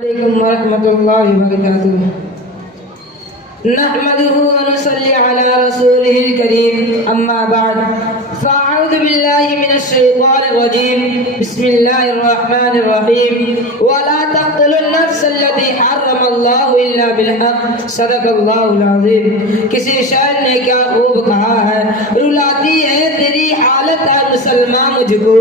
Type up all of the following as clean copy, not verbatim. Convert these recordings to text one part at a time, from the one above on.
عليكم ورحمة الله وبركاته. نحمده ونصلي على رسوله الكريم، أما بعد فأعوذ بالله من الشيطان الرجيم. بسم الله الرحمن الرحيم. ولا تقتلوا النفس التي حرم الله إلا بالحق. صدق الله العظيم. کسی شاعر نے کیا خوب کہا ہے، رلاتی ہے تیری حالت ہے مسلمان مجھ کو،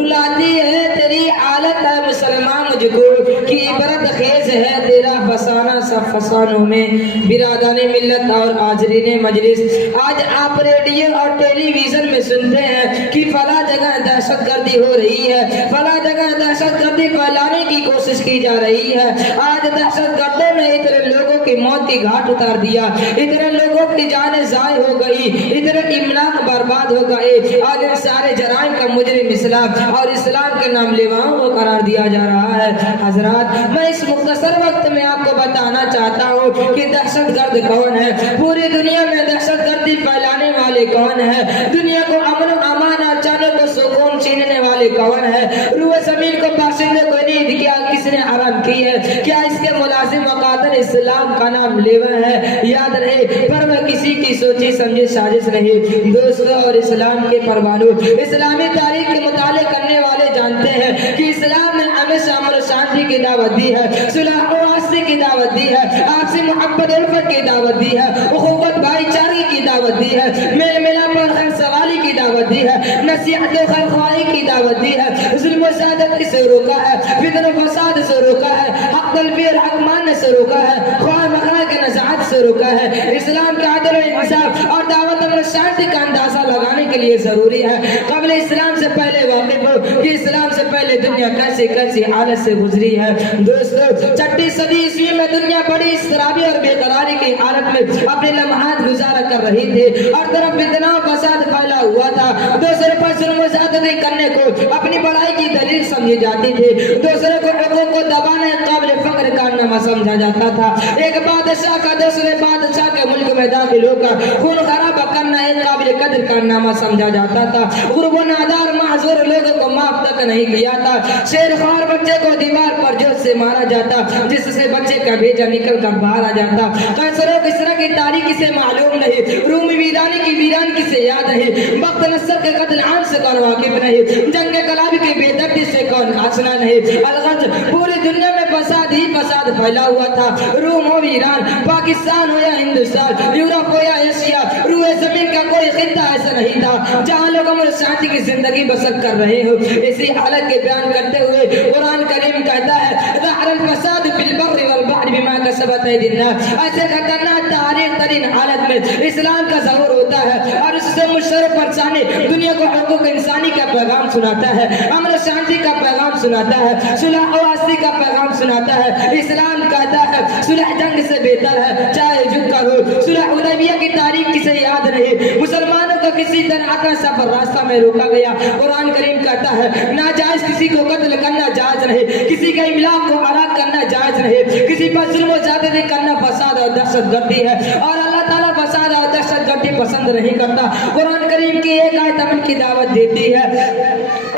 رلاتی ہے تیری حالت ہے مسلمان مجھ کو، کہ عبرت خیز ہے تیرا فسانہ سب فسانوں میں. برادران ملت اور حاضرین مجلس، آج آپ ریڈیو اور ٹیلی ویژن میں سنتے ہیں کہ فلاں جگہ دہشت گردی ہو رہی ہے، فلاں جگہ دہشت گردی پھیلانے کی کوشش کی جا رہی ہے. آج دہشت گردوں نے اتنے لوگوں کی موت کی گھاٹ اتار دیا، اتنے لوگوں کی جانیں ضائع ہو گئی، اتنے املاک برباد ہو گئے. آج ان سارے جرائم کا مجرم اسلام اور اسلام کے نام لیواؤں کو قرار دیا جا رہا ہے. حضرات، میں اس مختصر وقت میں آپ کو بتانا چاہتا ہوں کہ دہشت گرد کون ہے، پوری دنیا میں دہشت گردی پھیلانے والے کون ہیں، دنیا کو امن و امان اور جانوں کو سکون چھیننے والے کون ہیں، روئے زمین کو باشندے کو نیند کیا کس نے حرام کی ہے، کیا اس کے ملازم و قاتل اسلام کا نام لیوا ہے. یاد رہے، پر وہ کسی کی سوچی سمجھی سازش نہیں. دوستوں اور اسلام کے پروانوں، اسلامی تاریخ کے مطالعے کرنے والے جانتے ہیں کہ اسلام نے ہمیشہ امن و شانتی کی دعوت دی ہے، صلح و آستی کی دعوت دی ہے، آپسی محبت الفت کی دعوت دی ہے، اخوت بھائی چارگی کی دعوت دی ہے، میل ملاپ اور خیر سوالی کی دعوت دی ہے، نصیحت و خیر خواہی کی دعوت دی ہے، ظلم و زیادتی سے روکا ہے، فتن و فساد سے روکا ہے، حق طلبی اور حق ماننے سے روکا ہے، خواہ مخواہ کے نزاعت سے روکا ہے. اسلام کے عدل و انصاف اور دعوت و شانتی کا اندازہ لگانے کے لیے ضروری ہے قبل اسلام سے پہلے واقف ہو کہ اسلام سے پہلے دنیا کیسی کیسی حالت سے گزری ہے. دوستو، 6 صدی عیسوی میں دنیا بڑی اضطرابی اور بے قراری کی حالت میں اپنے لمحات گزارا کر رہی تھی. ہر طرف فتنہ و فساد پھیلا ہوا تھا. دوسرے پر ظلم و زیادتی کرنے کو اپنی بڑائی کی دلیل سمجھی جاتی تھی. دوسرے کو حقوق کو دبانے قابل فخر کارنامہ سمجھا جاتا تھا. ایک بادشاہ کا دوسرے بادشاہ کے ملک میں داخل ہو کر خون خرابہ کرنا ایک قابل قدر کارنامہ سمجھا جاتا تھا. غرب و نادار معذور لوگوں کو معاف تک نہیں کیا تھا. شیر خوار بچے کو دیوار پر جوت سے مارا جاتا جس سے بچے کا بھیجا نکل کر باہر آ جاتا. قیصر و کسریٰ کی تاریخ کسے معلوم نہیں، رومی ویرانی کی ویران کسے یاد نہیں، بخت نصر کے قتل عام سے کون واقف نہیں، جنگ کلاب کی بے دردی سے کون آشنا نہیں. الغرض پوری دنیا میں فساد ہی فساد پھیلا ہوا تھا. روم ہو ایران، پاکستان ہو یا ہندوستان، یورپ ہو یا ایشیا، روئے زمین کا کوئی خطہ ایسا نہیں تھا جہاں لوگ امن و شانتی کی زندگی بسر کر رہے ہو. اسی حالت کے بیان کرتے ہوئے قرآن کریم کہتا ہے ظہر الفساد فی البر والبحر بما کسبت ایدی الناس. ایسے خطرناک تاریخ ترین حالت میں اسلام کا ظہور ہوتا ہے اور اس سے مشرف پرچانے دنیا کو حقوق انسانی کا پیغام سناتا ہے، امن و شانتی کا پیغام سناتا ہے، صلح و آستی کا پیغام سناتا ہے. اسلام کہتا ہے صلح جنگ سے بہتر ہے چاہے جھک کر ہو. صلح حدیبیہ کی تاریخ کسے یاد نہیں، مسلمانوں کو کسی طرح کا سفر راستہ میں روکا گیا. قرآن کریم کہتا ہے ناجائز کسی کو قتل کرنا جائز نہیں، کسی کا املاک کو ہلاک کرنا جائز نہیں، کسی پر ظلم و زیادتی کرنا فساد اور دہشت گردی ہے اور اللہ تعالیٰ فساد اور دہشت گردی پسند نہیں کرتا. قرآن کریم کی ایک آیت امن کی دعوت دیتی ہے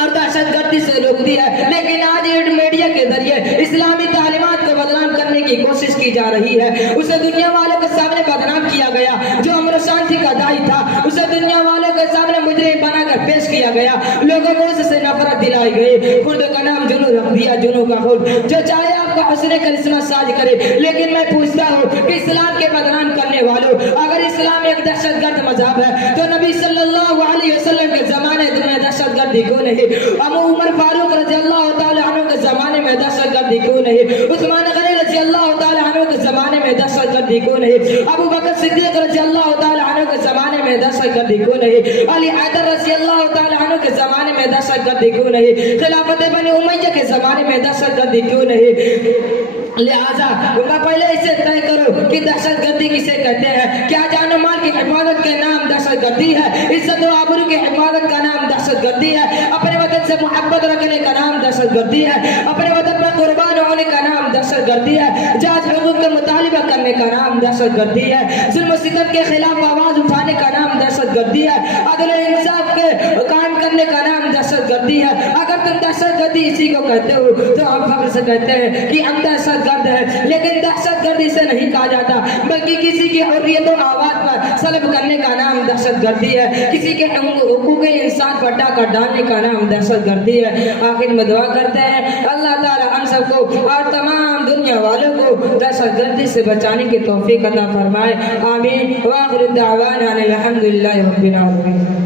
اور دہشت گردی سے روکتی ہے، لیکن آج میڈیا کے ذریعے اسلامی تعلیمات کو بدنام کرنے کی کوشش کی جا رہی ہے. اسے دنیا والوں کے سامنے بدنام کیا گیا جو امن و شانتی کا داعی تھا، اسے دنیا والوں کے سامنے مجرم بنا کر پیش کیا گیا، لوگوں کو اس سے نفرت دلائی گئی. خود کا نام جنو رکھ دیا، جنو کا خود، جو چاہے آپ کو حسن کرشمہ ساز کرے. لیکن میں پوچھتا ہوں کہ اسلام کے بدنام کرنے والوں، اگر اسلام ایک دہشت گرد مذہب ہے تو نبی صلی اللہ علیہ وسلم کے زمانے میں دہشت گردی کیوں نہیں؟ ابو عمر فاروق رضی اللہ تعالی عنہ کے زمانے میں دہشت گردی کیوں نہیں؟ عثمان غنی رضی اللہ تعالی عنہ کے زمانے میں دہشت گردی کیوں نہیں؟ ابو بکر صدیق رضی اللہ تعالی عنہ کے زمانے میں دہشت گردی کیوں نہیں؟ علی حیدر رضی اللہ تعالی عنہ کے زمانے میں دہشت گردی کیوں نہیں؟ خلافت بنی امیہ کے زمانے میں دہشت گردی کیوں نہیں؟ لہذا پہلے اسے طے کرو کہ دہشت گردی کسے کہتے ہیں. کیا جان و مال کی حفاظت کے نام دہشت گردی ہے؟ عزت و آبرو کی حفاظت کا نام دہشت گردی ہے؟ اپنے وطن سے محبت رکھنے کا نام دہشت گردی ہے؟ اپنے وطن پر قربان ہونے کا نام دہشت گردی ہے؟ جائز حقوق کا مطالبہ کرنے کا نام دہشت گردی ہے؟ ظلم و ستم کے خلاف آواز اٹھانے کا نام دہشت گردی ہے؟ عدل و انصاف کے قائم کرنے کا نام دہشت گردی ہے؟ اگر تم دہشت دہشت گردی اسی کو کہتے ہو تو آپ فخر سے کہتے ہیں کہ ہم دہشت گرد ہیں، لیکن دہشت گردی سے نہیں کہا جاتا، بلکہ کسی کی حریت و آواز پر سلب کرنے کا نام دہشت گردی ہے، کسی کے حقوق انسان پر ڈاکہ ڈالنے کا نام دہشت گردی ہے۔ آخر میں دعا کرتے ہیں اللہ تعالی ہم سب کو اور تمام دنیا والوں کو دہشت گردی سے بچانے کی توفیق عطا فرمائے، آمین۔ وآخر دعوانا الحمدللہ رب العالمین۔